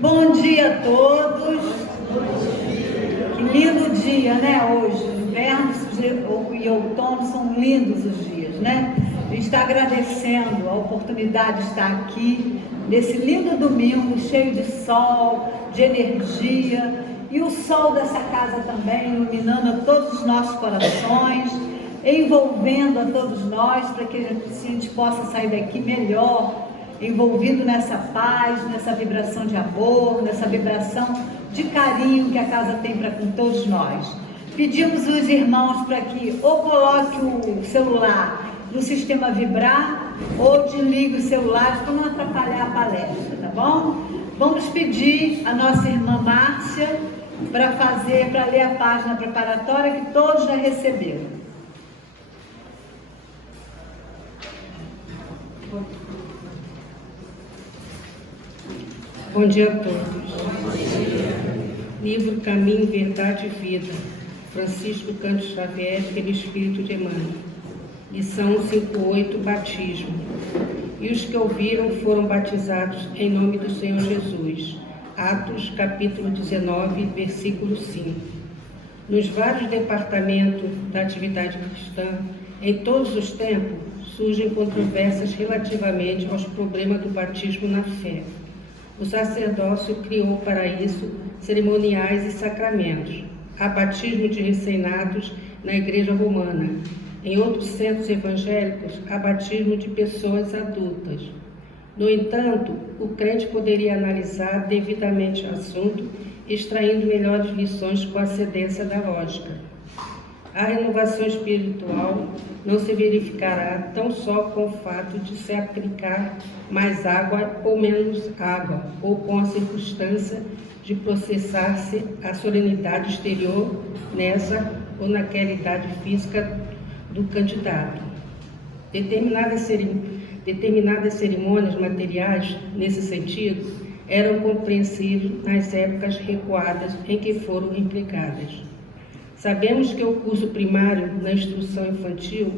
Bom dia a todos. Que lindo dia, né? Hoje, inverno e outono são lindos os dias, né? A gente está agradecendo a oportunidade de estar aqui nesse lindo domingo, cheio de sol, de energia, e o sol dessa casa também iluminando a todos os nossos corações, envolvendo a todos nós, para que a gente possa sair daqui melhor, envolvido nessa paz, nessa vibração de amor, nessa vibração de carinho que a casa tem para com todos nós. Pedimos os irmãos para que ou coloque o celular no sistema vibrar ou desligue os celulares para não atrapalhar a palestra, tá bom? Vamos pedir a nossa irmã Márcia para ler a página preparatória que todos já receberam. Bom dia a todos. Livro Caminho, Verdade e Vida, Francisco Cândido Xavier, pelo Espírito de Emmanuel. Lição 158, Batismo. E os que ouviram foram batizados em nome do Senhor Jesus. Atos, capítulo 19, versículo 5. Nos vários departamentos da atividade cristã, em todos os tempos, surgem controvérsias relativamente aos problemas do batismo na fé. O sacerdócio criou para isso cerimoniais e sacramentos. Há batismo de recém-natos na Igreja Romana. Em outros centros evangélicos, há batismo de pessoas adultas. No entanto, o crente poderia analisar devidamente o assunto, extraindo melhores lições com a cedência da lógica. A renovação espiritual não se verificará tão só com o fato de se aplicar mais água ou menos água, ou com a circunstância de processar-se a solenidade exterior nessa ou naquela idade física do candidato. Determinadas cerimônias materiais, nesse sentido, eram compreensíveis nas épocas recuadas em que foram implicadas. Sabemos que o curso primário na instrução infantil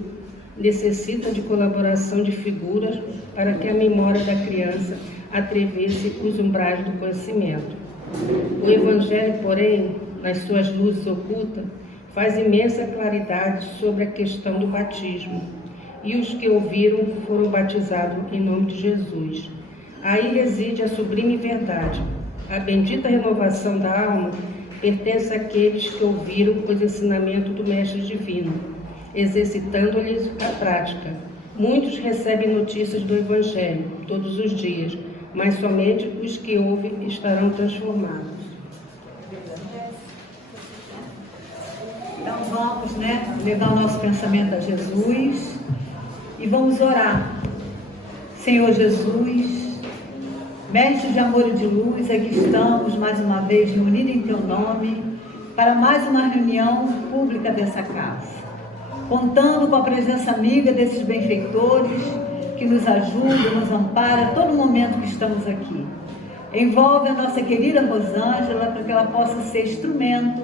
necessita de colaboração de figuras para que a memória da criança atravesse os umbrais do conhecimento. O Evangelho, porém, nas suas luzes ocultas, faz imensa claridade sobre a questão do batismo, e os que ouviram foram batizados em nome de Jesus. Aí reside a sublime verdade. A bendita renovação da alma pertence àqueles que ouviram os ensinamentos do Mestre Divino, exercitando-lhes a prática. Muitos recebem notícias do Evangelho todos os dias, mas somente os que ouvem estarão transformados. Então vamos, levar o nosso pensamento a Jesus e vamos orar. Senhor Jesus, Mestre de amor e de luz, aqui estamos mais uma vez reunidos em Teu nome para mais uma reunião pública dessa casa, contando com a presença amiga desses benfeitores que nos ajudam, nos amparam a todo momento que estamos aqui. Envolve a nossa querida Rosângela para que ela possa ser instrumento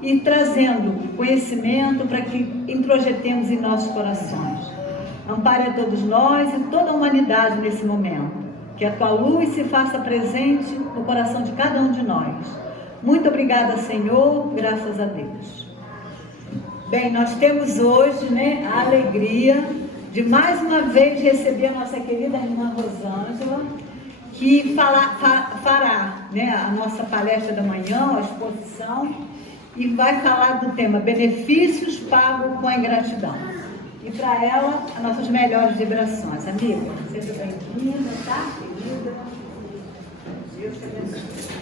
e trazendo conhecimento para que introjetemos em nossos corações. Ampare a todos nós e toda a humanidade nesse momento. Que a Tua luz se faça presente no coração de cada um de nós. Muito obrigada, Senhor, graças a Deus. Bem, nós temos hoje, a alegria de mais uma vez receber a nossa querida irmã Rosângela, que fará a nossa palestra da manhã, a exposição, e vai falar do tema Benefícios Pagos com a Ingratidão. E para ela, as nossas melhores vibrações. Amiga, seja bem-vinda, tá? Querida. Deus te abençoe.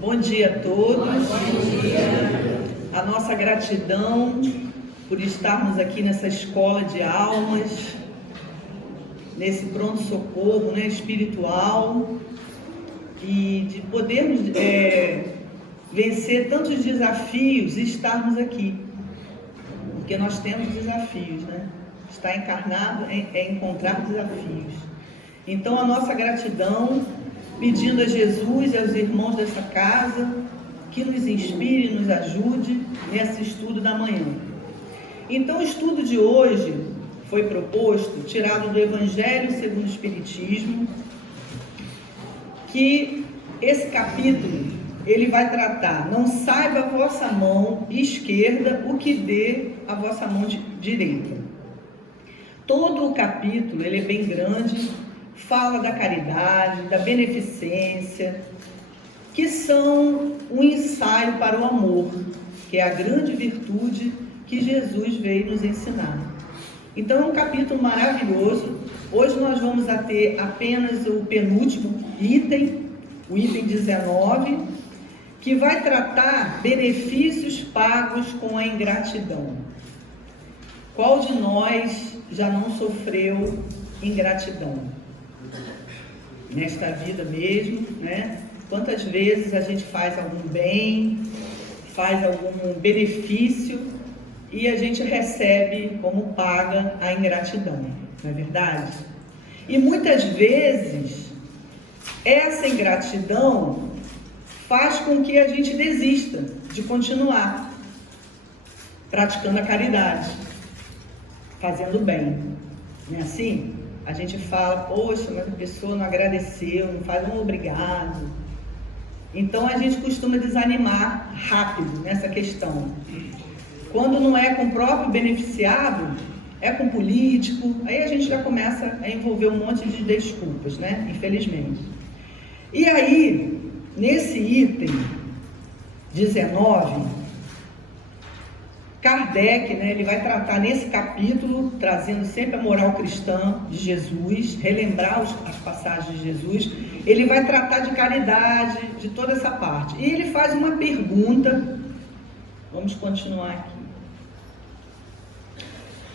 Bom dia a todos. Bom dia. A nossa gratidão por estarmos aqui nessa escola de almas, nesse pronto-socorro espiritual, e de podermos vencer tantos desafios e estarmos aqui, porque nós temos desafios, Estar encarnado é encontrar desafios. Então a nossa gratidão, pedindo a Jesus e aos irmãos dessa casa que nos inspire e nos ajude nesse estudo da manhã. Então o estudo de hoje foi proposto, tirado do Evangelho segundo o Espiritismo, que esse capítulo, ele vai tratar, não saiba a vossa mão esquerda o que dê a vossa mão direita. Todo o capítulo, ele é bem grande, fala da caridade, da beneficência, que são um ensaio para o amor, que é a grande virtude que Jesus veio nos ensinar. Então é um capítulo maravilhoso. Hoje nós vamos ter apenas o penúltimo item, o item 19, que vai tratar benefícios pagos com a ingratidão. Qual de nós já não sofreu ingratidão? Nesta vida mesmo, Quantas vezes a gente faz algum bem, faz algum benefício e a gente recebe como paga a ingratidão, não é verdade? E muitas vezes essa ingratidão faz com que a gente desista de continuar praticando a caridade, fazendo bem. Não é assim? A gente fala, poxa, mas a pessoa não agradeceu, não faz um obrigado. Então a gente costuma desanimar rápido nessa questão. Quando não é com o próprio beneficiado, é com político, aí a gente já começa a envolver um monte de desculpas, Infelizmente. E aí, nesse item 19, Kardec, né, ele vai tratar nesse capítulo, trazendo sempre a moral cristã de Jesus, relembrar as passagens de Jesus. Ele vai tratar de caridade, de toda essa parte. E ele faz uma pergunta, vamos continuar aqui.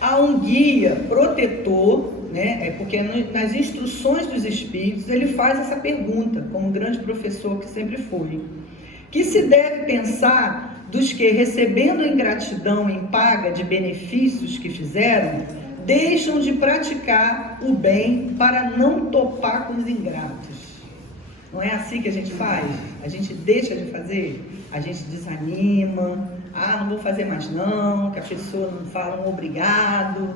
Há um guia protetor, né, porque nas instruções dos Espíritos ele faz essa pergunta, como grande professor que sempre foi. Que se deve pensar dos que, recebendo ingratidão em paga de benefícios que fizeram, deixam de praticar o bem para não topar com os ingratos. Não é assim que a gente faz? A gente deixa de fazer, a gente desanima, não vou fazer mais não, que a pessoa não fala um obrigado,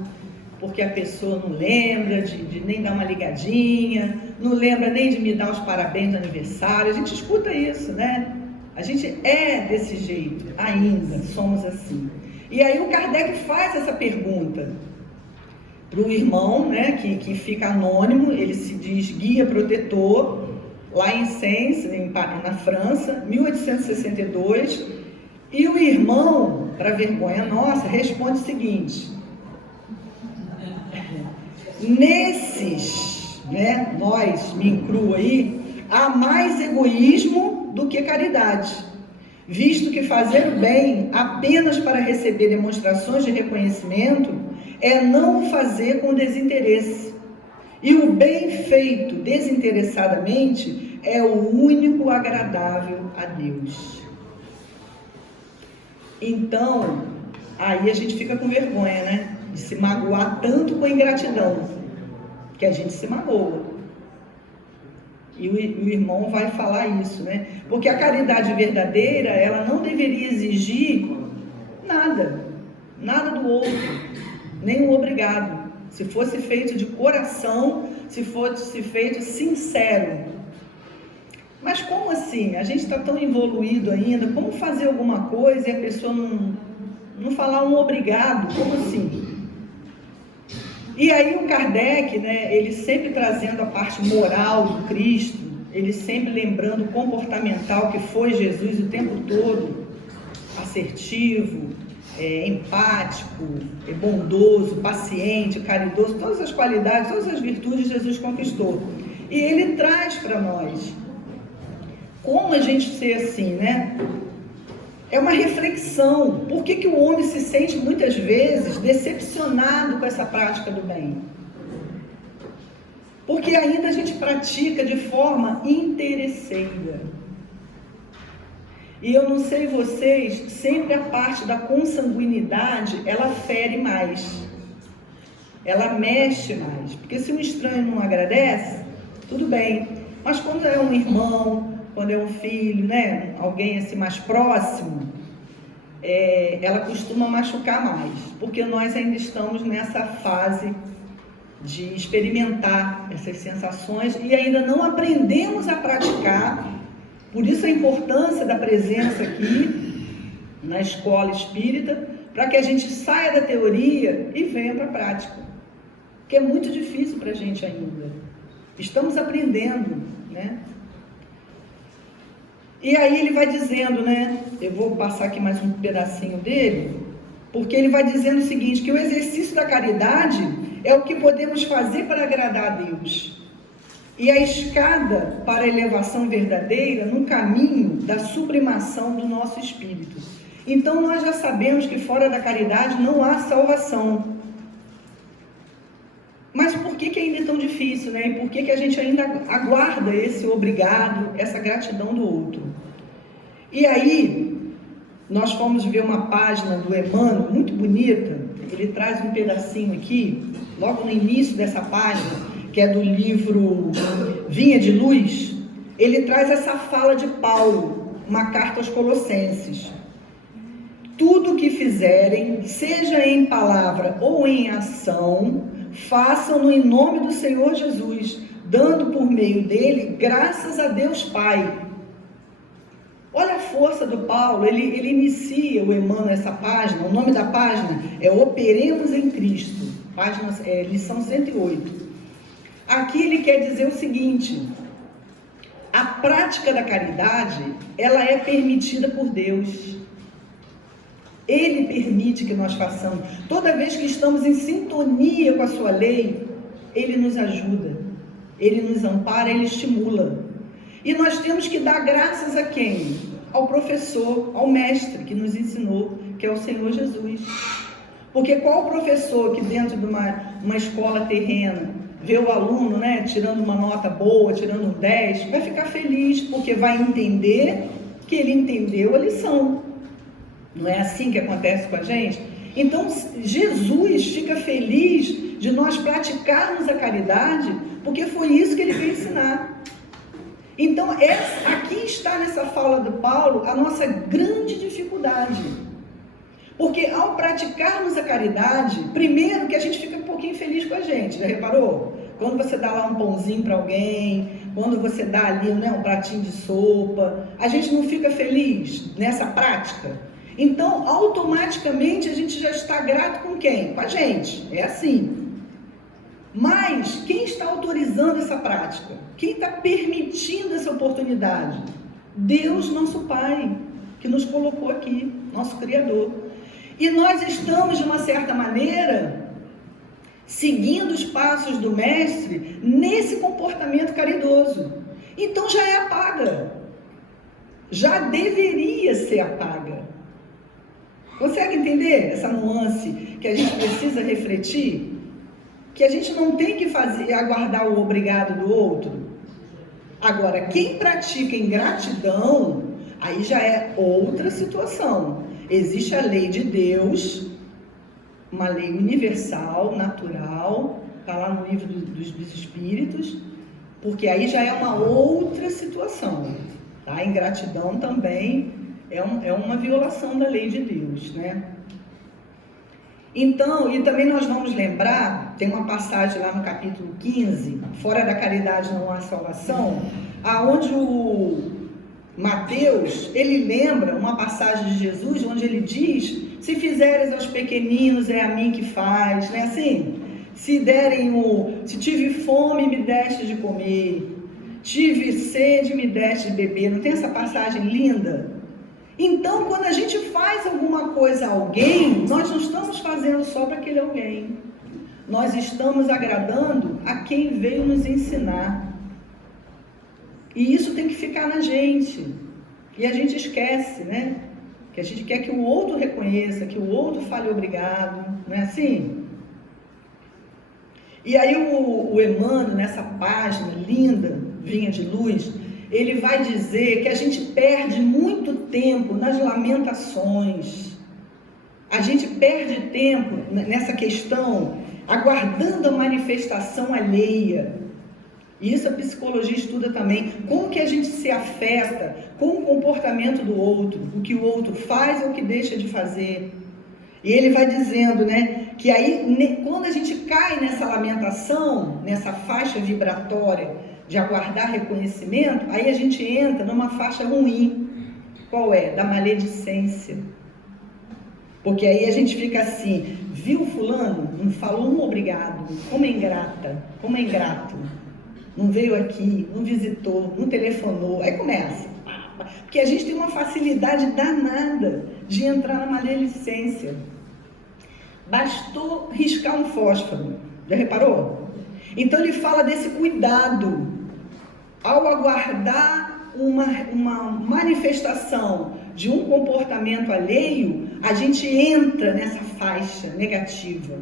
porque a pessoa não lembra de nem dar uma ligadinha, não lembra nem de me dar os parabéns do aniversário. A gente escuta isso, né? A gente é desse jeito, ainda somos assim. E aí o Kardec faz essa pergunta para o irmão, né, que fica anônimo, ele se diz guia protetor, lá em Sens, na França, 1862, e o irmão, para vergonha nossa, responde o seguinte: nesses, né, nós, me incluo aí, há mais egoísmo do que caridade, visto que fazer o bem apenas para receber demonstrações de reconhecimento é não o fazer com desinteresse, e o bem feito desinteressadamente é o único agradável a Deus. Então, aí a gente fica com vergonha, né, de se magoar tanto com a ingratidão, que a gente se magoa. E o irmão vai falar isso, né? Porque a caridade verdadeira, ela não deveria exigir nada do outro, nem um obrigado. Se fosse feito de coração, se fosse feito sincero. Mas como assim? A gente está tão evoluído ainda, como fazer alguma coisa e a pessoa não falar um obrigado? Como assim? E aí o Kardec, né, ele sempre trazendo a parte moral do Cristo, ele sempre lembrando o comportamental que foi Jesus o tempo todo, assertivo, empático, bondoso, paciente, caridoso, todas as qualidades, todas as virtudes Jesus conquistou. E ele traz para nós como a gente ser assim, né? É uma reflexão. Por que o homem se sente muitas vezes decepcionado com essa prática do bem? Porque ainda a gente pratica de forma interesseira. E eu não sei vocês, sempre a parte da consanguinidade, ela fere mais. Ela mexe mais. Porque se um estranho não agradece, tudo bem. Mas quando é um irmão, quando é um filho, né, alguém assim mais próximo, ela costuma machucar mais, porque nós ainda estamos nessa fase de experimentar essas sensações e ainda não aprendemos a praticar. Por isso a importância da presença aqui na escola espírita, para que a gente saia da teoria e venha para a prática, que é muito difícil para a gente ainda. Estamos aprendendo, né? E aí ele vai dizendo, né, eu vou passar aqui mais um pedacinho dele, porque ele vai dizendo o seguinte, que o exercício da caridade é o que podemos fazer para agradar a Deus. E a escada para a elevação verdadeira no caminho da sublimação do nosso espírito. Então nós já sabemos que fora da caridade não há salvação. Mas por que ainda é tão difícil, né? E por que a gente ainda aguarda esse obrigado, essa gratidão do outro? E aí, nós fomos ver uma página do Emmanuel, muito bonita, ele traz um pedacinho aqui, logo no início dessa página, que é do livro Vinha de Luz, ele traz essa fala de Paulo, uma carta aos Colossenses. Tudo o que fizerem, seja em palavra ou em ação, façam-no em nome do Senhor Jesus, dando por meio dele graças a Deus Pai. Olha a força do Paulo, ele inicia o Emmanuel essa página, o nome da página é Operemos em Cristo, página, lição 108. Aqui ele quer dizer o seguinte, a prática da caridade, ela é permitida por Deus. Ele permite que nós façamos. Toda vez que estamos em sintonia com a sua lei, Ele nos ajuda, Ele nos ampara, Ele estimula. E nós temos que dar graças a quem? Ao professor, ao mestre que nos ensinou, que é o Senhor Jesus. Porque qual professor que dentro de uma escola terrena vê o aluno, né, tirando uma nota boa, tirando um 10, vai ficar feliz, porque vai entender que ele entendeu a lição. Não é assim que acontece com a gente? Então, Jesus fica feliz de nós praticarmos a caridade, porque foi isso que ele veio ensinar. Então, aqui está nessa fala do Paulo a nossa grande dificuldade. Porque ao praticarmos a caridade, primeiro que a gente fica um pouquinho feliz com a gente, já reparou? Quando você dá lá um pãozinho para alguém, quando você dá ali, né, um pratinho de sopa, a gente não fica feliz nessa prática? Então, automaticamente a gente já está grato com quem? Com a gente, é assim. Mas quem está autorizando essa prática? Quem está permitindo essa oportunidade? Deus, nosso Pai, que nos colocou aqui, nosso Criador. E nós estamos, de uma certa maneira, seguindo os passos do Mestre nesse comportamento caridoso. Então já é a paga. Já deveria ser a paga. Consegue entender essa nuance que a gente precisa refletir? Que a gente não tem que aguardar o obrigado do outro. Agora, quem pratica ingratidão, aí já é outra situação. Existe a lei de Deus, uma lei universal, natural, está lá no livro dos Espíritos, porque aí já é uma outra situação. Tá? A ingratidão também é uma violação da lei de Deus, né? Então, e também nós vamos lembrar, tem uma passagem lá no capítulo 15, fora da caridade não há salvação, aonde o Mateus, ele lembra uma passagem de Jesus, onde ele diz, se fizeres aos pequeninos, é a mim que faz, né? Assim, se tive fome, me deste de comer, tive sede, me deste de beber, não tem essa passagem linda? Então, quando a gente faz alguma coisa a alguém, nós não estamos fazendo só para aquele alguém. Nós estamos agradando a quem veio nos ensinar. E isso tem que ficar na gente. E a gente esquece, né? Que a gente quer que o outro reconheça, que o outro fale obrigado, não é assim? E aí o Emmanuel, nessa página linda, Vinha de Luz, ele vai dizer que a gente perde muito tempo nas lamentações. A gente perde tempo nessa questão, aguardando a manifestação alheia. E isso a psicologia estuda também. Como que a gente se afeta com o comportamento do outro, o que o outro faz ou o que deixa de fazer. E ele vai dizendo, né, que aí, quando a gente cai nessa lamentação, nessa faixa vibratória, de aguardar reconhecimento, aí a gente entra numa faixa ruim. Qual é? Da maledicência. Porque aí a gente fica assim, viu fulano? Não falou um obrigado, como é ingrata, como é ingrato. Não veio aqui, não visitou, não telefonou, aí começa. Porque a gente tem uma facilidade danada de entrar na maledicência. Bastou riscar um fósforo, já reparou? Então ele fala desse cuidado. Ao aguardar uma manifestação de um comportamento alheio, a gente entra nessa faixa negativa.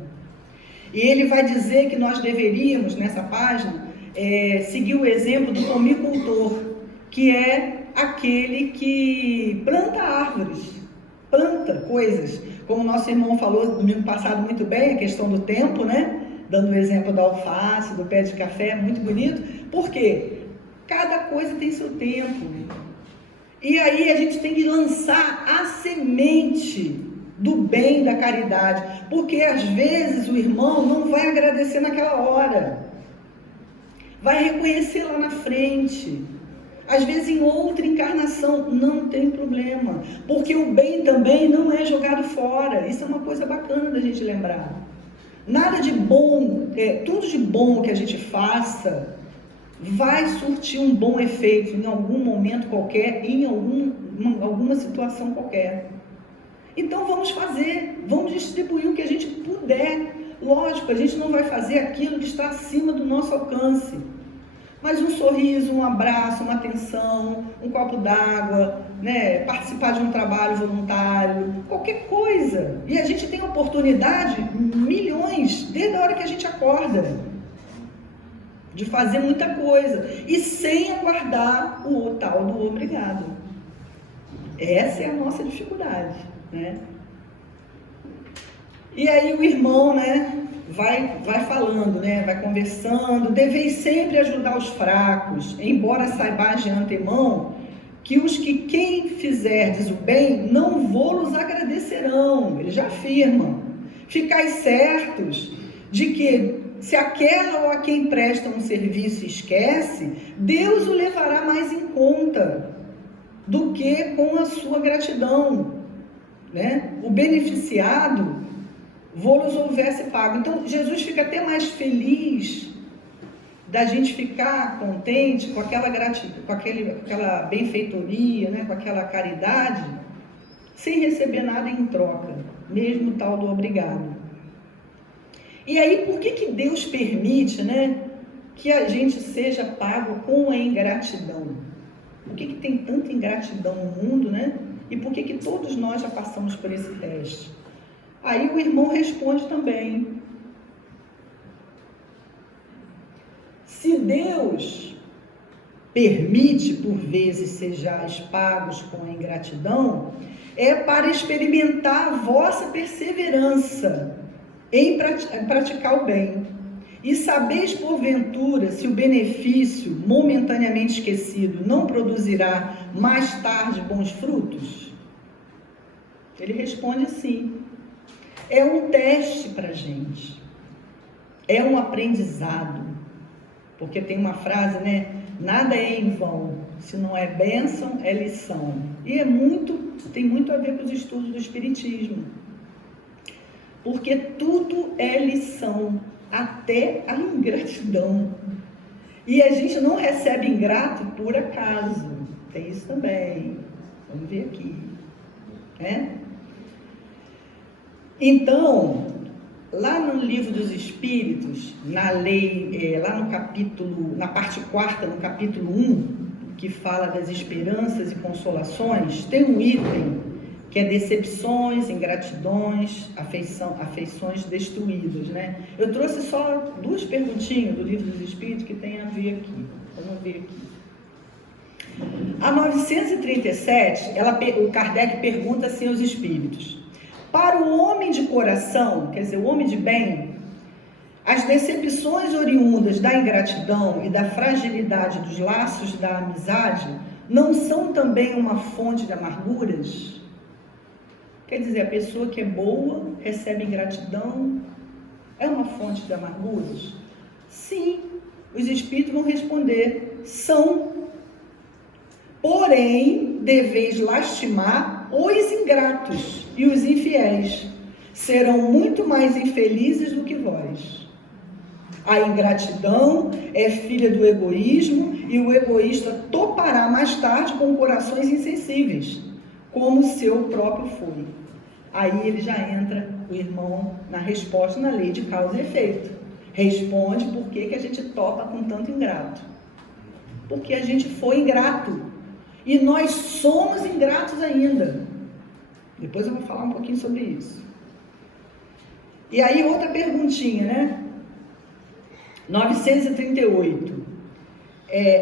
E ele vai dizer que nós deveríamos, nessa página, seguir o exemplo do pomicultor, que é aquele que planta árvores, planta coisas. Como o nosso irmão falou domingo passado muito bem, a questão do tempo, né? Dando o exemplo da alface, do pé de café, muito bonito. Por quê? Cada coisa tem seu tempo. E aí a gente tem que lançar a semente do bem, da caridade. Porque às vezes o irmão não vai agradecer naquela hora. Vai reconhecer lá na frente. Às vezes em outra encarnação, não tem problema. Porque o bem também não é jogado fora. Isso é uma coisa bacana da gente lembrar. Nada de bom, tudo de bom que a gente faça vai surtir um bom efeito em algum momento qualquer, em alguma situação qualquer. Então vamos fazer, vamos distribuir o que a gente puder. Lógico, a gente não vai fazer aquilo que está acima do nosso alcance. Mas um sorriso, um abraço, uma atenção, um copo d'água, né? Participar de um trabalho voluntário, qualquer coisa. E a gente tem oportunidade, milhões, desde a hora que a gente acorda, de fazer muita coisa. E sem aguardar o tal do obrigado. Essa é a nossa dificuldade, né? E aí o irmão, né? Vai falando, né? Vai conversando. Deveis sempre ajudar os fracos, embora saibais de antemão que os que quem fizerdes o bem não vô-los agradecerão. Ele já afirma. Ficais certos de que se aquela ou a quem presta um serviço esquece, Deus o levará mais em conta do que com a sua gratidão, né? O beneficiado vô-los houvesse pago. Então, Jesus fica até mais feliz da gente ficar contente com aquela gratidão, com aquela benfeitoria, né? Com aquela caridade, sem receber nada em troca, mesmo tal do obrigado. E aí, por que Deus permite, né, que a gente seja pago com a ingratidão? Por que tem tanta ingratidão no mundo, né? E por que todos nós já passamos por esse teste? Aí o irmão responde também. Se Deus permite, por vezes, sejais pagos com a ingratidão, é para experimentar a vossa perseverança em praticar o bem. E sabeis, porventura, se o benefício momentaneamente esquecido não produzirá mais tarde bons frutos? Ele responde assim. É um teste para a gente, é um aprendizado, porque tem uma frase, né? Nada é em vão, se não é bênção, é lição. E tem muito a ver com os estudos do Espiritismo, porque tudo é lição, até a ingratidão. E a gente não recebe ingrato por acaso, tem isso também, vamos ver aqui, né? Então, lá no Livro dos Espíritos, na lei, lá no capítulo, na parte 4ª, no capítulo 1, que fala das esperanças e consolações, tem um item que é decepções, ingratidões, afeições destruídas, né? Eu trouxe só 2 perguntinhas do Livro dos Espíritos que tem a ver aqui. Vamos ver aqui. A 937, o Kardec pergunta assim aos espíritos: para o homem de coração, quer dizer, o homem de bem, as decepções oriundas da ingratidão e da fragilidade dos laços da amizade não são também uma fonte de amarguras? Quer dizer, a pessoa que é boa, recebe ingratidão, é uma fonte de amarguras? Sim, os espíritos vão responder, são. Porém, deveis lastimar os ingratos e os infiéis, serão muito mais infelizes do que vós. A ingratidão é filha do egoísmo e o egoísta topará mais tarde com corações insensíveis, como o seu próprio foi. Aí ele já entra, o irmão, na resposta na lei de causa e efeito. Responde por que a gente topa com tanto ingrato. Porque a gente foi ingrato. E nós somos ingratos ainda. Depois eu vou falar um pouquinho sobre isso. E aí outra perguntinha, né? 938.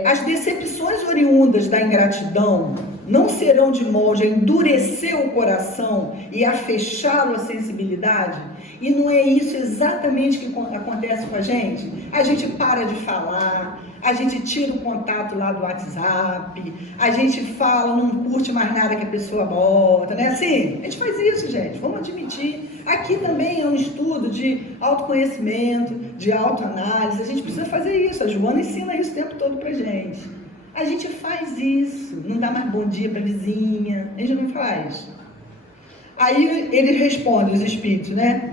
As decepções oriundas da ingratidão não serão de molde a endurecer o coração e a fechá-lo à sensibilidade? E não é isso exatamente que acontece com a gente? A gente para de falar, a gente tira o contato lá do WhatsApp, a gente fala, não curte mais nada que a pessoa bota, né? Assim, a gente faz isso, gente, vamos admitir. Aqui também é um estudo de autoconhecimento, de autoanálise, a gente precisa fazer isso, a Joana ensina isso o tempo todo pra gente. A gente faz isso, não dá mais bom dia pra vizinha, a gente não faz. Aí eles respondem, os espíritos, né?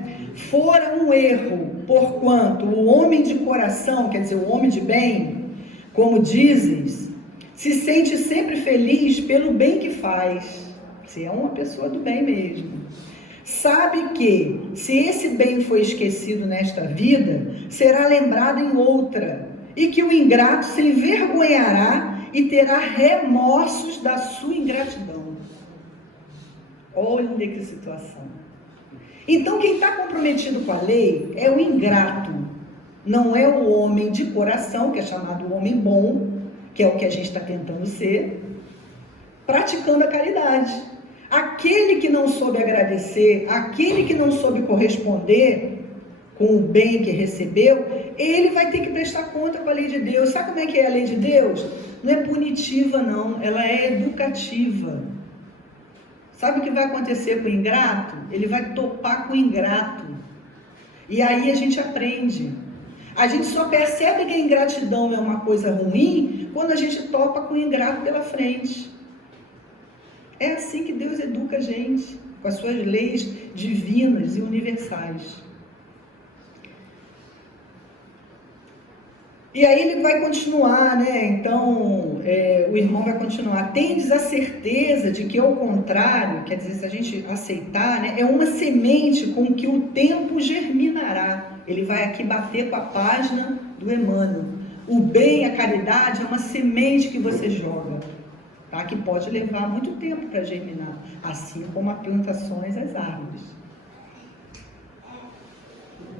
Fora um erro, porquanto o homem de coração, quer dizer, o homem de bem, como dizes, se sente sempre feliz pelo bem que faz. se é uma pessoa do bem mesmo. Sabe que, se esse bem foi esquecido nesta vida, será lembrado em outra, e que o ingrato se envergonhará e terá remorsos da sua ingratidão. Olha que situação. Então, quem está comprometido com a lei é o ingrato, não é o homem de coração, que é chamado homem bom, que é o que a gente está tentando ser, praticando a caridade. Aquele que não soube agradecer, aquele que não soube corresponder com o bem que recebeu, ele vai ter que prestar conta com a lei de Deus. Sabe como é que é a lei de Deus? Não é punitiva, não, ela é educativa. Sabe o que vai acontecer com o ingrato? Ele vai topar com o ingrato. E aí a gente aprende. A gente só percebe que a ingratidão é uma coisa ruim quando a gente topa com o ingrato pela frente. É assim que Deus educa a gente, com as suas leis divinas e universais. E aí ele vai continuar, né? Então, o irmão vai continuar. Tendes a certeza de que, ao contrário, quer dizer, se a gente aceitar, né, é uma semente com que o tempo germinará. Ele vai aqui bater com a página do Emmanuel. O bem, a caridade é uma semente que você joga, tá? Que pode levar muito tempo para germinar, assim como as plantações, as árvores.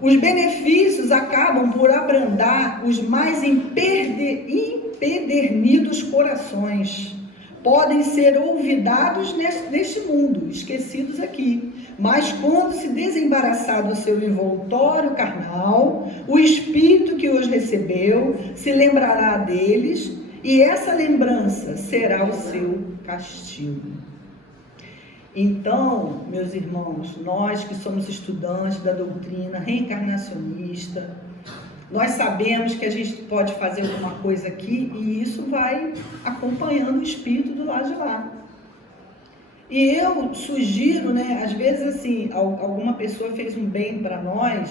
Os benefícios acabam por abrandar os mais empedernidos corações. Podem ser olvidados neste mundo, esquecidos aqui. Mas quando se desembaraçar do seu envoltório carnal, o Espírito que os recebeu se lembrará deles, e essa lembrança será o seu castigo. Então, meus irmãos, nós que somos estudantes da doutrina reencarnacionista, nós sabemos que a gente pode fazer alguma coisa aqui e isso vai acompanhando o espírito do lado de lá. E eu sugiro, né, às vezes assim, alguma pessoa fez um bem para nós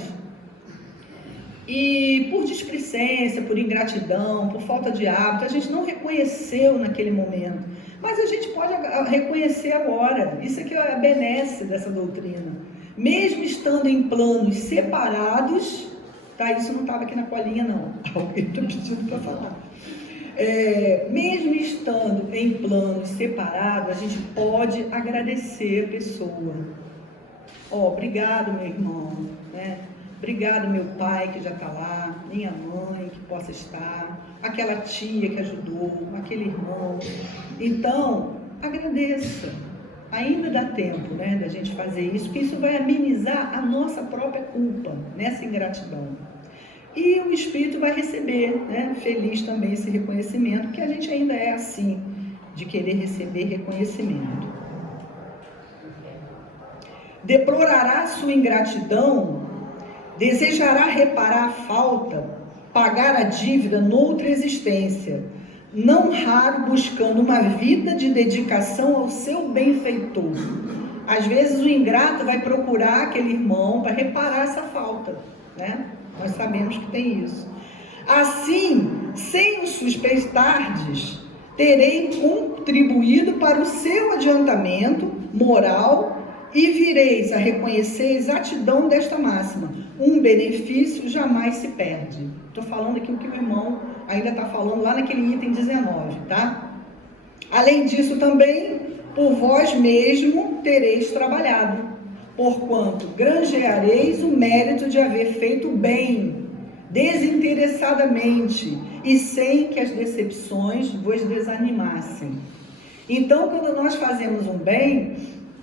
e por displicência, por ingratidão, por falta de hábito, a gente não reconheceu naquele momento. Mas a gente pode reconhecer agora. Isso é que é a benesse dessa doutrina. Mesmo estando em planos separados, tá? Isso não estava aqui na colinha, não. Alguém está pedindo para falar. Mesmo estando em planos separados, a gente pode agradecer a pessoa. Obrigado, meu irmão, né? Obrigado, meu pai que já está lá, minha mãe que possa estar, aquela tia que ajudou, aquele irmão. Então, agradeça. Ainda dá tempo, né, da gente fazer isso, porque isso vai amenizar a nossa própria culpa nessa ingratidão. E o Espírito vai receber, né, feliz também esse reconhecimento, porque a gente ainda é assim, de querer receber reconhecimento. Deplorará sua ingratidão, desejará reparar a falta, pagar a dívida noutra existência, não raro buscando uma vida de dedicação ao seu benfeitor. Às vezes o ingrato vai procurar aquele irmão para reparar essa falta, né? Nós sabemos que tem isso. Assim, sem os suspeitardes, terei contribuído para o seu adiantamento moral e vireis a reconhecer a exatidão desta máxima. Um benefício jamais se perde. Estou falando aqui o que o irmão ainda está falando lá naquele item 19, tá? Além disso também, por vós mesmo tereis trabalhado, porquanto granjeareis o mérito de haver feito bem, desinteressadamente, e sem que as decepções vos desanimassem. Então, quando nós fazemos um bem,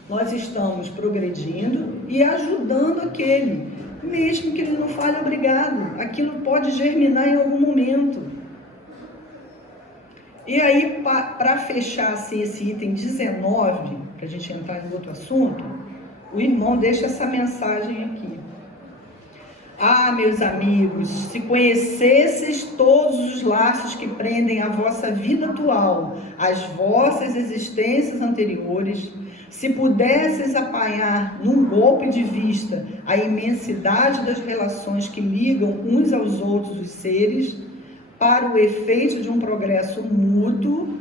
nós estamos progredindo e ajudando aquele, mesmo que ele não fale obrigado. Aquilo pode germinar em algum momento. E aí, para fechar assim, esse item 19, para a gente entrar em outro assunto, o irmão deixa essa mensagem aqui. Ah, meus amigos, se conhecesseis todos os laços que prendem a vossa vida atual, as vossas existências anteriores, se pudesses apanhar num golpe de vista a imensidade das relações que ligam uns aos outros os seres, para o efeito de um progresso mútuo,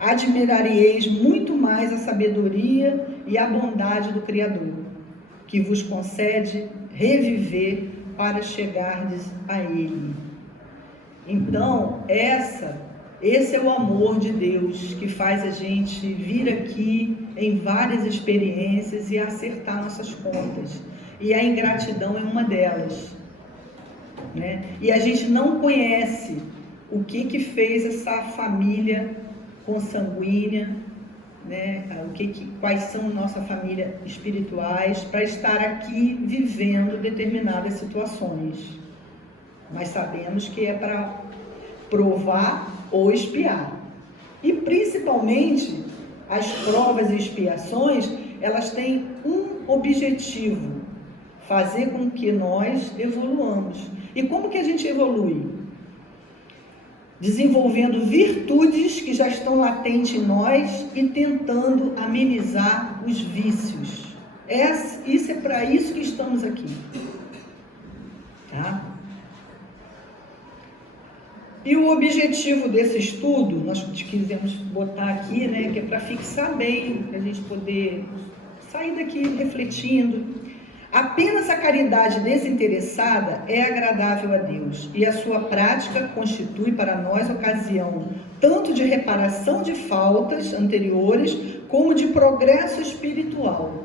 admirareis muito mais a sabedoria e a bondade do Criador, que vos concede reviver para chegardes a Ele. Então, esse é o amor de Deus que faz a gente vir aqui em várias experiências e acertar nossas contas. E a ingratidão é uma delas, né? E a gente não conhece o que fez essa família consanguínea, né? Quais são nossa família espirituais para estar aqui vivendo determinadas situações. Mas sabemos que é para provar ou expiar. E principalmente as provas e expiações, elas têm um objetivo: fazer com que nós evoluamos. E como que a gente evolui? Desenvolvendo virtudes que já estão latentes em nós e tentando amenizar os vícios. Isso é para isso que estamos aqui. Tá? E o objetivo desse estudo, nós quisemos botar aqui, né, que é para fixar bem, para a gente poder sair daqui refletindo. Apenas a caridade desinteressada é agradável a Deus, e a sua prática constitui para nós ocasião tanto de reparação de faltas anteriores, como de progresso espiritual.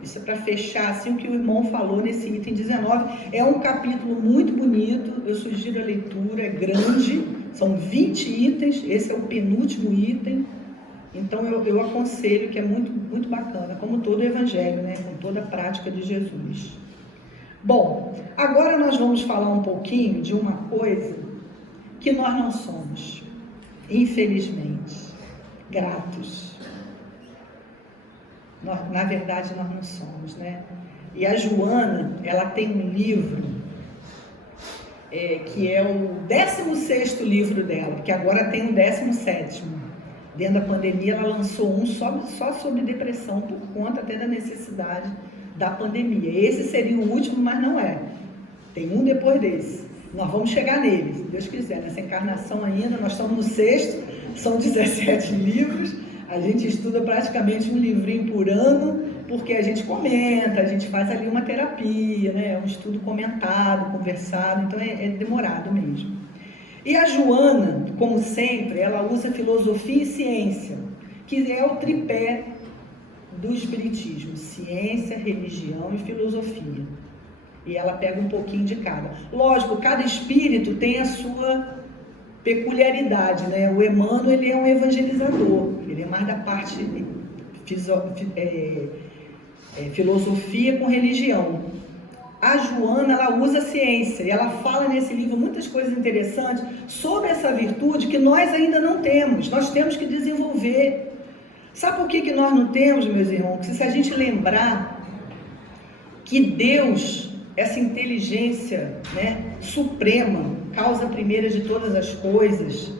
Isso é para fechar assim o que o irmão falou nesse item 19. É um capítulo muito bonito, eu sugiro a leitura, é grande, são 20 itens, esse é o penúltimo item. Então eu aconselho, que é muito, muito bacana, como todo o Evangelho, né? Com toda a prática de Jesus. Bom, agora nós vamos falar um pouquinho de uma coisa que nós não somos, infelizmente, gratos. Na verdade, nós não somos, né? E a Joana, ela tem um livro, que é o 16º livro dela, que agora tem o 17º. Dentro da pandemia, ela lançou um só sobre depressão, por conta até da necessidade da pandemia. Esse seria o último, mas não é. Tem um depois desse. Nós vamos chegar nele, se Deus quiser. Nessa encarnação ainda, nós estamos no 6º, são 17 livros. A gente estuda praticamente um livrinho por ano, porque a gente comenta, a gente faz ali uma terapia, né? Um estudo comentado, conversado, então é demorado mesmo. E a Joana, como sempre, ela usa filosofia e ciência, que é o tripé do espiritismo: ciência, religião e filosofia. E ela pega um pouquinho de cada. Lógico, cada espírito tem a sua peculiaridade, né? O Emmanuel, ele é um evangelizador, ele é mais da parte filosofia com religião. A Joana, ela usa a ciência, e ela fala nesse livro muitas coisas interessantes sobre essa virtude que nós ainda não temos, nós temos que desenvolver. Sabe por que nós não temos, meus irmãos? Porque se a gente lembrar que Deus, essa inteligência, né, suprema, causa primeira de todas as coisas,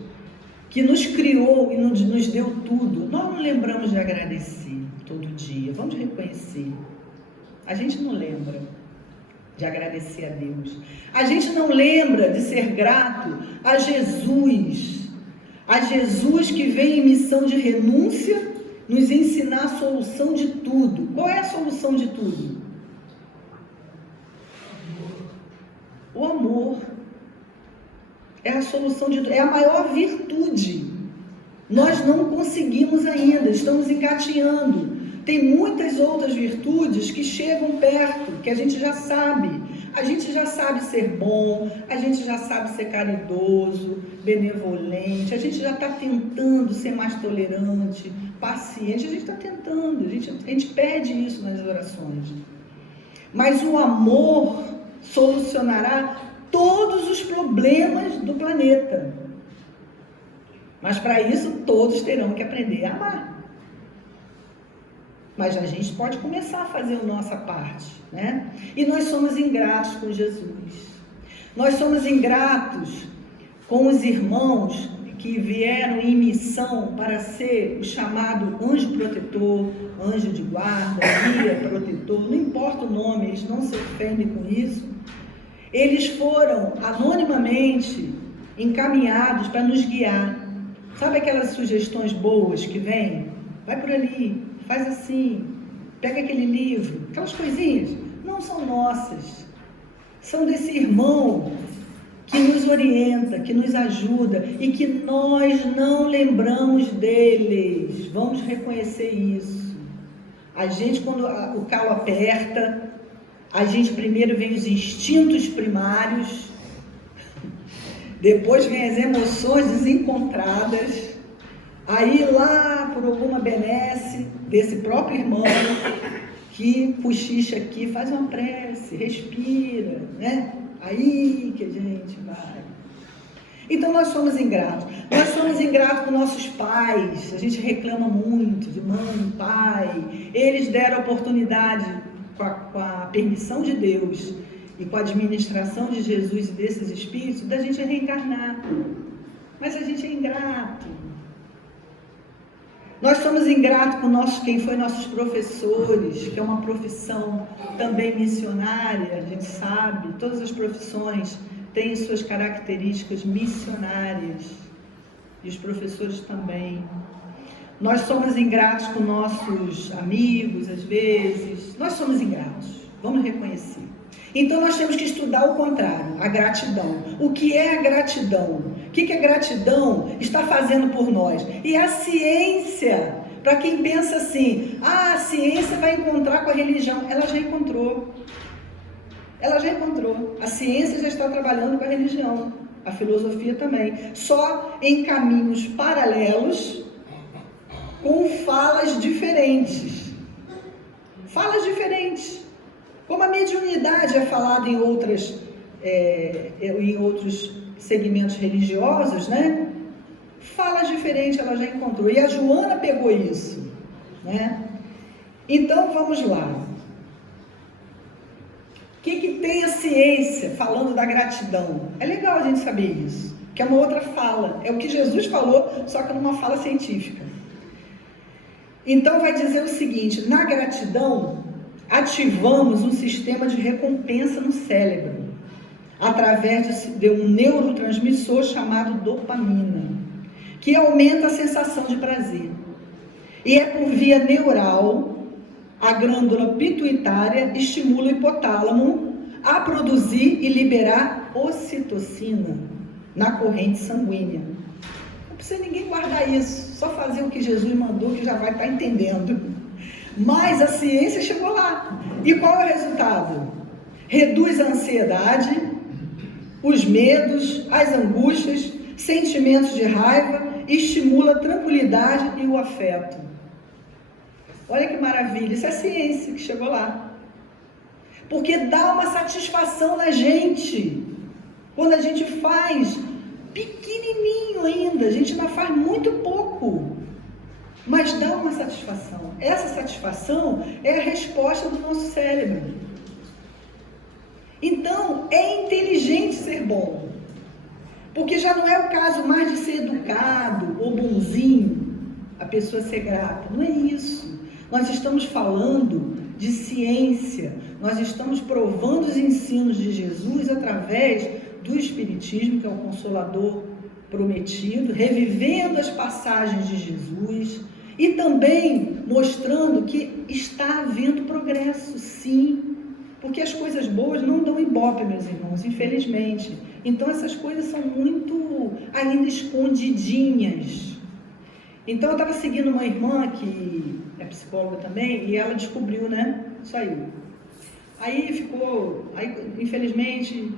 que nos criou e nos deu tudo, nós não lembramos de agradecer todo dia, vamos reconhecer. A gente não lembra de agradecer a Deus. A gente não lembra de ser grato a Jesus que vem em missão de renúncia, nos ensinar a solução de tudo. Qual é a solução de tudo? O amor. É a solução de tudo, é a maior virtude. Nós não conseguimos ainda, estamos engateando. Tem muitas outras virtudes que chegam perto, que a gente já sabe. A gente já sabe ser bom, a gente já sabe ser caridoso, benevolente, a gente já está tentando ser mais tolerante, paciente, a gente está tentando, a gente pede isso nas orações. Mas o amor solucionará todos os problemas do planeta. Mas para isso todos terão que aprender a amar. Mas a gente pode começar a fazer a nossa parte, né? E nós somos ingratos com Jesus. Nós somos ingratos com os irmãos que vieram em missão para ser o chamado anjo protetor, anjo de guarda, guia protetor, não importa o nome, eles não se ofendem com isso. Eles foram anonimamente encaminhados para nos guiar. Sabe aquelas sugestões boas que vêm? Vai por ali, faz assim, pega aquele livro, aquelas coisinhas, não são nossas, são desse irmão que nos orienta, que nos ajuda e que nós não lembramos deles. Vamos reconhecer isso. A gente, quando o calo aperta, a gente primeiro vem os instintos primários, depois vem as emoções desencontradas, aí lá por alguma benesse desse próprio irmão que cochicha aqui, faz uma prece, respira, né? Aí que a gente vai. Então nós somos ingratos. Nós somos ingratos com nossos pais. A gente reclama muito de mãe, pai. Eles deram a oportunidade, com a permissão de Deus e com a administração de Jesus e desses espíritos, da gente reencarnar. Mas a gente é ingrato. Nós somos ingratos com quem foi nossos professores, que é uma profissão também missionária, a gente sabe, todas as profissões têm suas características missionárias, e os professores também. Nós somos ingratos com nossos amigos, às vezes, nós somos ingratos, vamos reconhecer. Então nós temos que estudar o contrário, a gratidão. O que é a gratidão? O que a gratidão está fazendo por nós? E a ciência, para quem pensa assim, a ciência vai encontrar com a religião, ela já encontrou. Ela já encontrou. A ciência já está trabalhando com a religião, a filosofia também. Só em caminhos paralelos, com falas diferentes. Falas diferentes. Como a mediunidade é falada em outros segmentos religiosos, né? Falas diferentes ela já encontrou. E a Joana pegou isso, né? Então vamos lá. O que tem a ciência falando da gratidão? É legal a gente saber isso, que é uma outra fala. É o que Jesus falou, só que numa fala científica. Então vai dizer o seguinte: na gratidão, ativamos um sistema de recompensa no cérebro, através de um neurotransmissor chamado dopamina, que aumenta a sensação de prazer. E é por via neural, a glândula pituitária estimula o hipotálamo a produzir e liberar ocitocina na corrente sanguínea. Não precisa ninguém guardar isso, só fazer o que Jesus mandou que já vai estar entendendo. Mas a ciência chegou lá. E qual é o resultado? Reduz a ansiedade, os medos, as angústias, sentimentos de raiva, estimula a tranquilidade e o afeto. Olha que maravilha, isso é a ciência que chegou lá. Porque dá uma satisfação na gente. Quando a gente faz pequenininho ainda, a gente ainda faz muito pouco. Mas dá uma satisfação. Essa satisfação é a resposta do nosso cérebro. Então, é inteligente ser bom. Porque já não é o caso mais de ser educado ou bonzinho, a pessoa ser grata. Não é isso. Nós estamos falando de ciência. Nós estamos provando os ensinos de Jesus através do Espiritismo, que é o Consolador prometido, revivendo as passagens de Jesus e também mostrando que está havendo progresso, sim, porque as coisas boas não dão ibope, meus irmãos, infelizmente. Então essas coisas são muito ainda escondidinhas. Então eu estava seguindo uma irmã que é psicóloga também e ela descobriu, né? Saiu. Aí infelizmente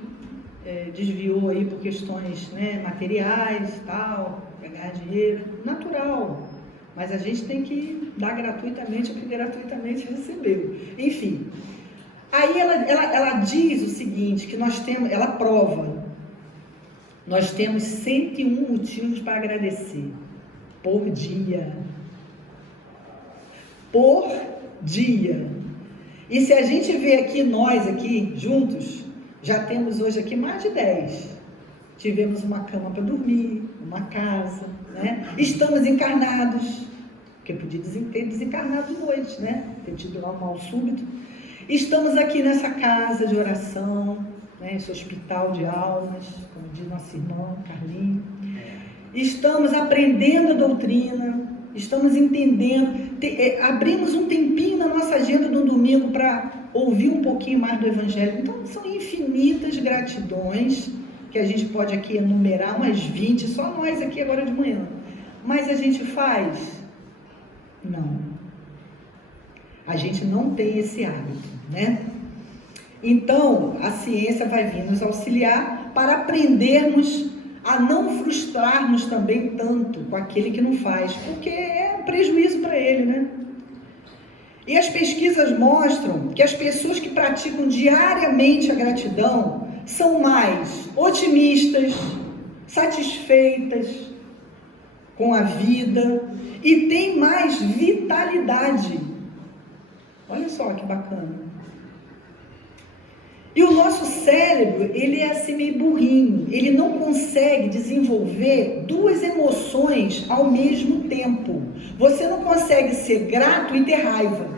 desviou aí por questões, né, materiais e tal, para ganhar dinheiro, natural. Mas a gente tem que dar gratuitamente o que gratuitamente recebeu. Enfim, aí ela diz o seguinte, que nós temos, ela prova, nós temos 101 motivos para agradecer, por dia. Por dia. E se a gente vê aqui, nós aqui, juntos, já temos hoje aqui mais de 10. Tivemos uma cama para dormir, uma casa, né? Estamos encarnados, porque podia ter desencarnado de noite, né? Ter tido lá um mal súbito. Estamos aqui nessa casa de oração, né? Esse hospital de almas, como diz nosso irmão Carlinho. estamos aprendendo a doutrina, estamos entendendo, abrimos um tempinho na nossa agenda do domingo para ouvir um pouquinho mais do Evangelho. Então, são infinitas gratidões que a gente pode aqui enumerar, umas 20, só nós aqui agora de manhã. Mas a gente faz? Não. A gente não tem esse hábito, né? Então, a ciência vai vir nos auxiliar para aprendermos a não frustrarmos também tanto com aquele que não faz, porque é um prejuízo para ele, né? E as pesquisas mostram que as pessoas que praticam diariamente a gratidão são mais otimistas, satisfeitas com a vida e têm mais vitalidade. Olha só que bacana. E o nosso cérebro, ele é assim meio burrinho, ele não consegue desenvolver duas emoções ao mesmo tempo. Você não consegue ser grato e ter raiva.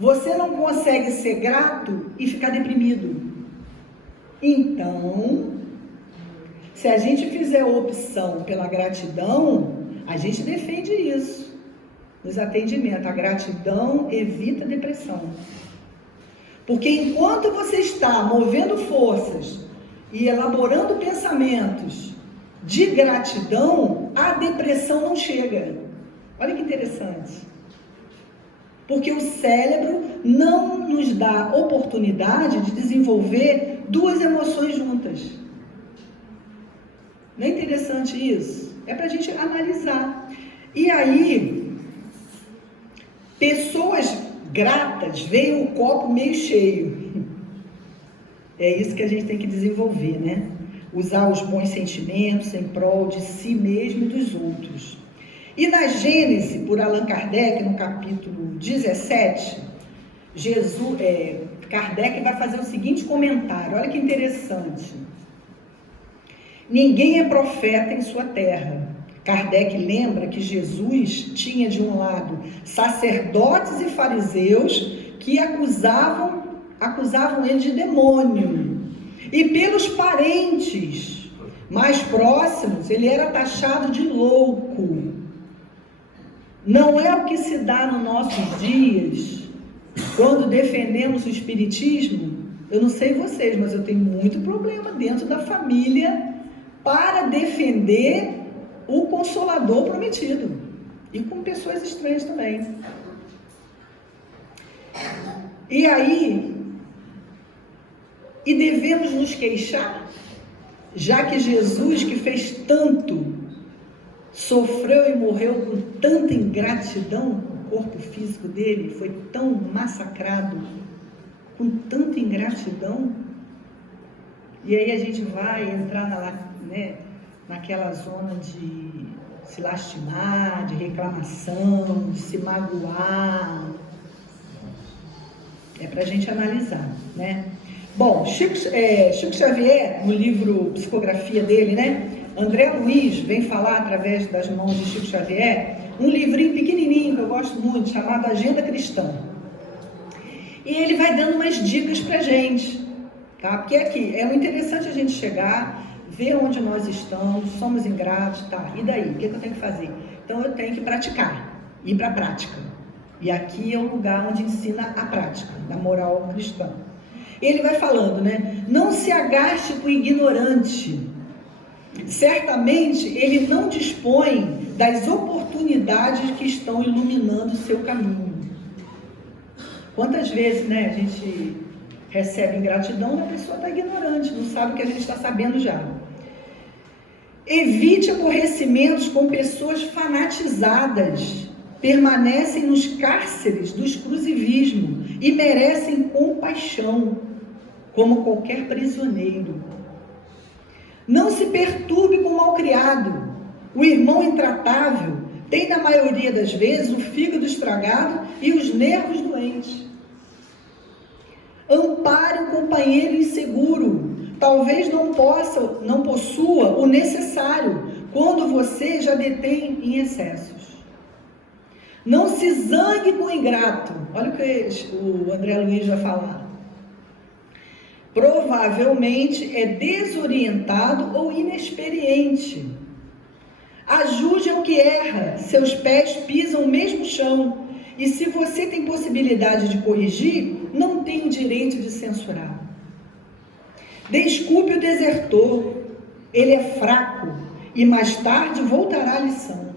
Você não consegue ser grato e ficar deprimido. Então, se a gente fizer opção pela gratidão, a gente defende isso. Nos atendimentos, a gratidão evita a depressão. Porque enquanto você está movendo forças e elaborando pensamentos de gratidão, a depressão não chega. Olha que interessante. Porque o cérebro não nos dá oportunidade de desenvolver duas emoções juntas. Não é interessante isso? É para a gente analisar. E aí, pessoas gratas veem o copo meio cheio. É isso que a gente tem que desenvolver, né? Usar os bons sentimentos em prol de si mesmo e dos outros. E na Gênesis, por Allan Kardec, no capítulo 17, Kardec vai fazer o seguinte comentário, olha que interessante. Ninguém é profeta em sua terra. Kardec lembra que Jesus tinha de um lado sacerdotes e fariseus que acusavam ele de demônio. E pelos parentes mais próximos, ele era taxado de louco. Não é o que se dá nos nossos dias, quando defendemos o espiritismo. Eu não sei vocês, mas eu tenho muito problema dentro da família para defender o Consolador prometido, e com pessoas estranhas também. E aí, devemos nos queixar, já que Jesus, que fez tanto, sofreu e morreu com tanta ingratidão, o corpo físico dele foi tão massacrado, com tanta ingratidão, e aí a gente vai entrar naquela zona de se lastimar, de reclamação, de se magoar. É para a gente analisar, né? Bom, Chico Xavier, no livro Psicografia dele, né? André Luiz vem falar através das mãos de Chico Xavier, um livrinho pequenininho que eu gosto muito, chamado Agenda Cristã. E ele vai dando umas dicas para a gente, tá? Porque aqui é muito interessante a gente chegar, ver onde nós estamos, somos ingratos, tá? E daí? O que eu tenho que fazer? Então eu tenho que praticar, ir para a prática. E aqui é o lugar onde ensina a prática, da moral cristã. Ele vai falando, né? Não se agaste com o ignorante. Certamente ele não dispõe das oportunidades que estão iluminando o seu caminho. Quantas vezes, né, a gente recebe ingratidão da pessoa está ignorante, não sabe o que a gente está sabendo já. Evite aborrecimentos com pessoas fanatizadas, permanecem nos cárceres do exclusivismo e merecem compaixão, como qualquer prisioneiro. Não se perturbe com o malcriado. O irmão intratável tem, na maioria das vezes, o fígado estragado e os nervos doentes. Ampare o companheiro inseguro. Talvez não possua o necessário, quando você já detém em excessos. Não se zangue com o ingrato. Olha o que o André Luiz vai falar. provavelmente é desorientado ou inexperiente. Ajude ao que erra, seus pés pisam o mesmo chão, e se você tem possibilidade de corrigir, não tem o direito de censurar. Desculpe o desertor, ele é fraco, e mais tarde voltará à lição.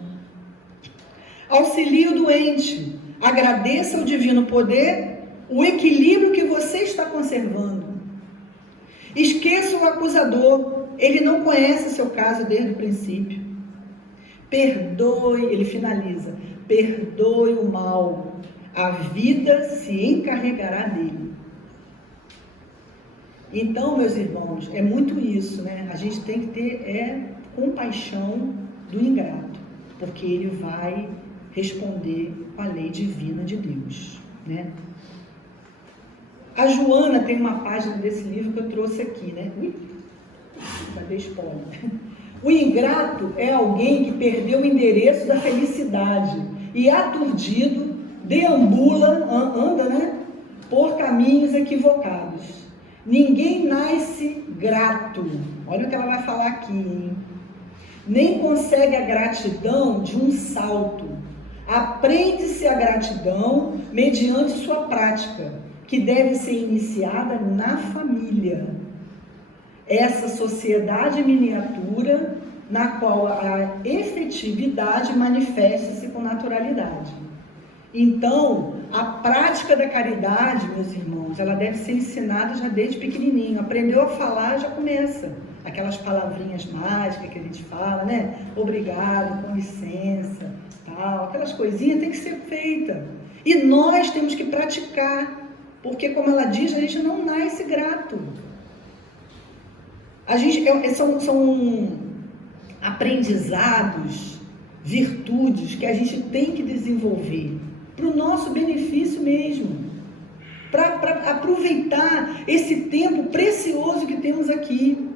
Auxilie o doente, agradeça ao divino poder o equilíbrio que você está conservando. Esqueça o acusador, ele não conhece seu caso desde o princípio. Perdoe, ele finaliza, perdoe o mal, a vida se encarregará dele. Então, meus irmãos, é muito isso, né? A gente tem que ter compaixão do ingrato, porque ele vai responder com a lei divina de Deus, né? A Joana tem uma página desse livro que eu trouxe aqui, né? Cadê spoiler? O ingrato é alguém que perdeu o endereço da felicidade e, aturdido, deambula, anda, né? Por caminhos equivocados. Ninguém nasce grato. Olha o que ela vai falar aqui, hein? Nem consegue a gratidão de um salto. Aprende-se a gratidão mediante sua prática, que deve ser iniciada na família. Essa sociedade miniatura na qual a efetividade manifesta-se com naturalidade. Então, a prática da caridade, meus irmãos, ela deve ser ensinada já desde pequenininho. Aprendeu a falar, já começa. Aquelas palavrinhas mágicas que a gente fala, né? Obrigado, com licença, tal. Aquelas coisinhas tem que ser feita. E nós temos que praticar. Porque, como ela diz, a gente não nasce grato. São aprendizados, virtudes que a gente tem que desenvolver para o nosso benefício mesmo, para aproveitar esse tempo precioso que temos aqui.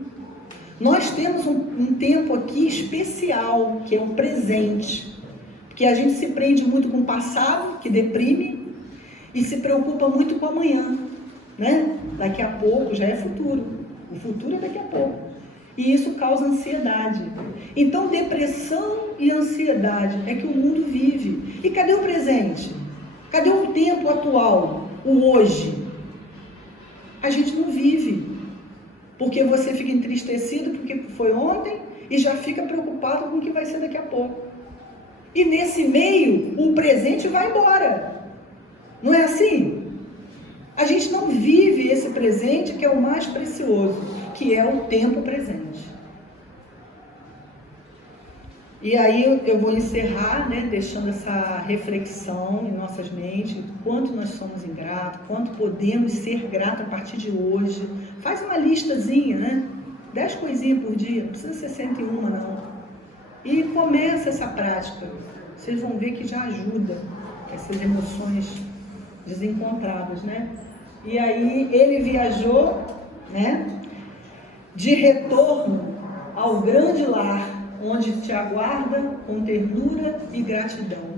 Nós temos um tempo aqui especial, que é um presente, porque a gente se prende muito com o passado, que deprime, e se preocupa muito com amanhã, né? Daqui a pouco já é futuro, o futuro é daqui a pouco. E isso causa ansiedade. Então, depressão e ansiedade é que o mundo vive. E cadê o presente? Cadê o tempo atual? O hoje? A gente não vive. Porque você fica entristecido porque foi ontem e já fica preocupado com o que vai ser daqui a pouco. E nesse meio, o presente vai embora. Não é assim? A gente não vive esse presente que é o mais precioso, que é o tempo presente. E aí eu vou encerrar, né, deixando essa reflexão em nossas mentes, quanto nós somos ingratos, quanto podemos ser gratos a partir de hoje. Faz uma listazinha, né? 10 coisinhas por dia, não precisa ser 101 não. E começa essa prática. Vocês vão ver que já ajuda essas emoções desencontradas, né? E aí ele viajou, né, de retorno ao grande lar, onde te aguarda com ternura e gratidão.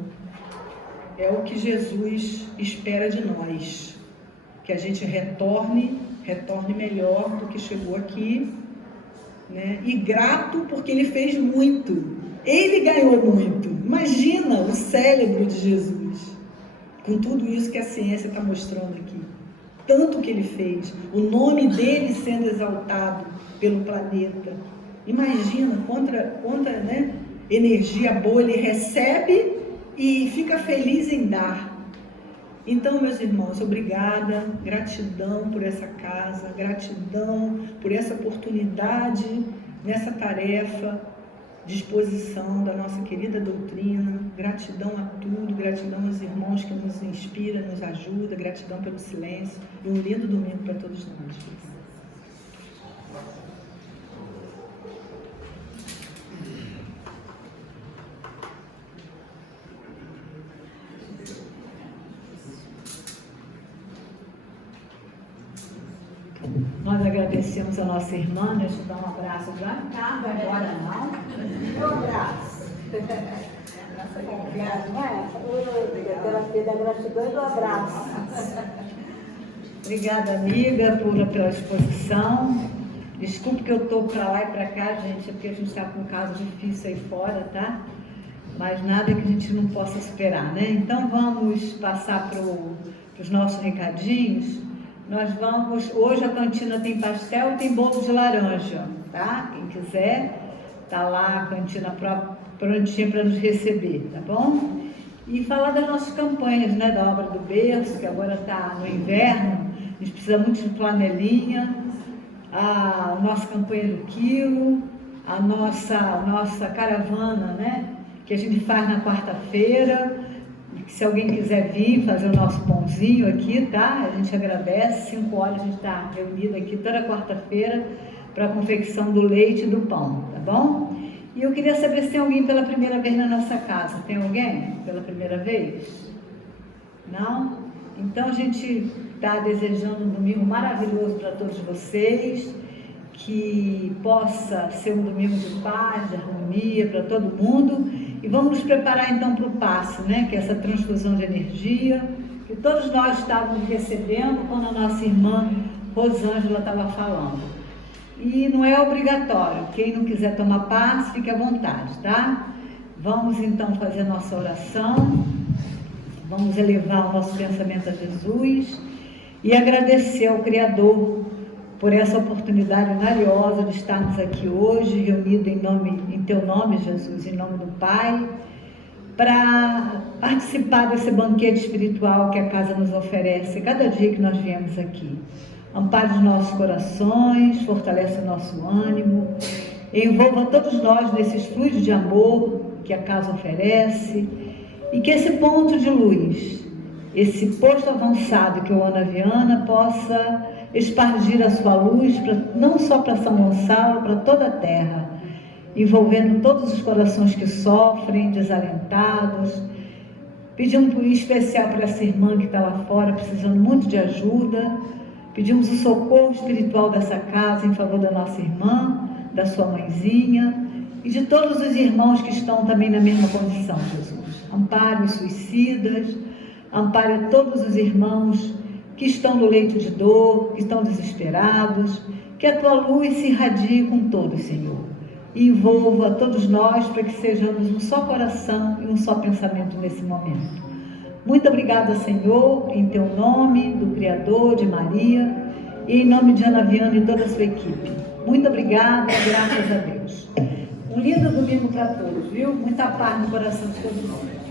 É o que Jesus espera de nós, que a gente retorne melhor do que chegou aqui, né? E grato porque ele fez muito, ele ganhou muito. Imagina o cérebro de Jesus, com tudo isso que a ciência está mostrando aqui, tanto que ele fez, o nome dele sendo exaltado pelo planeta. Imagina quanta né, energia boa ele recebe e fica feliz em dar. Então, meus irmãos, obrigada, gratidão por essa casa, gratidão por essa oportunidade nessa tarefa de exposição da nossa querida doutrina, gratidão a tudo, gratidão aos irmãos que nos inspiram, nos ajudam, gratidão pelo silêncio e um lindo domingo para todos nós. Nós agradecemos a nossa irmã, deixa eu dar um abraço já. Cabe agora não. Um abraço. Obrigada, não é? A terapia da gratidão e do abraço. Obrigada, amiga, pela exposição. Desculpe que eu estou para lá e para cá, gente, é porque a gente está com um caso difícil aí fora, tá? Mas nada que a gente não possa esperar, né? Então vamos passar para os nossos recadinhos. Nós vamos, hoje a cantina tem pastel e tem bolo de laranja, tá? Quem quiser, tá lá a cantina prontinha para nos receber, tá bom? E falar das nossas campanhas, né? Da obra do berço, que agora está no inverno, a gente precisa muito de flanelinha, a nossa campanha do quilo, a nossa caravana, né? Que a gente faz na quarta-feira. Se alguém quiser vir fazer o nosso pãozinho aqui, tá? A gente agradece. 5 horas a gente está reunido aqui toda quarta-feira para a confecção do leite e do pão, tá bom? E eu queria saber se tem alguém pela primeira vez na nossa casa. Tem alguém pela primeira vez? Não? Então a gente está desejando um domingo maravilhoso para todos vocês, que possa ser um domingo de paz, de harmonia para todo mundo. E vamos nos preparar então para o passe, né? Que é essa transfusão de energia, que todos nós estávamos recebendo quando a nossa irmã Rosângela estava falando. E não é obrigatório, quem não quiser tomar passe, fique à vontade, tá? Vamos então fazer a nossa oração, vamos elevar o nosso pensamento a Jesus e agradecer ao Criador por essa oportunidade valiosa de estarmos aqui hoje, reunidos em Teu nome, Jesus, em nome do Pai, para participar desse banquete espiritual que a casa nos oferece cada dia que nós viemos aqui. Ampare os nossos corações, fortalece o nosso ânimo, envolva todos nós nesses fluidos de amor que a casa oferece, e que esse ponto de luz, esse posto avançado que é o Ana Viana, possa espargir a sua luz não só para São Gonçalo, para toda a terra, envolvendo todos os corações que sofrem, desalentados. Pedimos em especial para essa irmã que está lá fora, precisando muito de ajuda. Pedimos o socorro espiritual dessa casa em favor da nossa irmã, da sua mãezinha e de todos os irmãos que estão também na mesma condição, Jesus. Ampare os suicidas, ampare todos os irmãos que estão no leito de dor, que estão desesperados, que a Tua luz se irradie com todos, Senhor, e envolva todos nós para que sejamos um só coração e um só pensamento nesse momento. Muito obrigada, Senhor, em Teu nome, do Criador, de Maria, e em nome de Ana Viana e toda a sua equipe. Muito obrigada, graças a Deus. Um lindo domingo para todos, viu? Muita paz no coração de todos nós.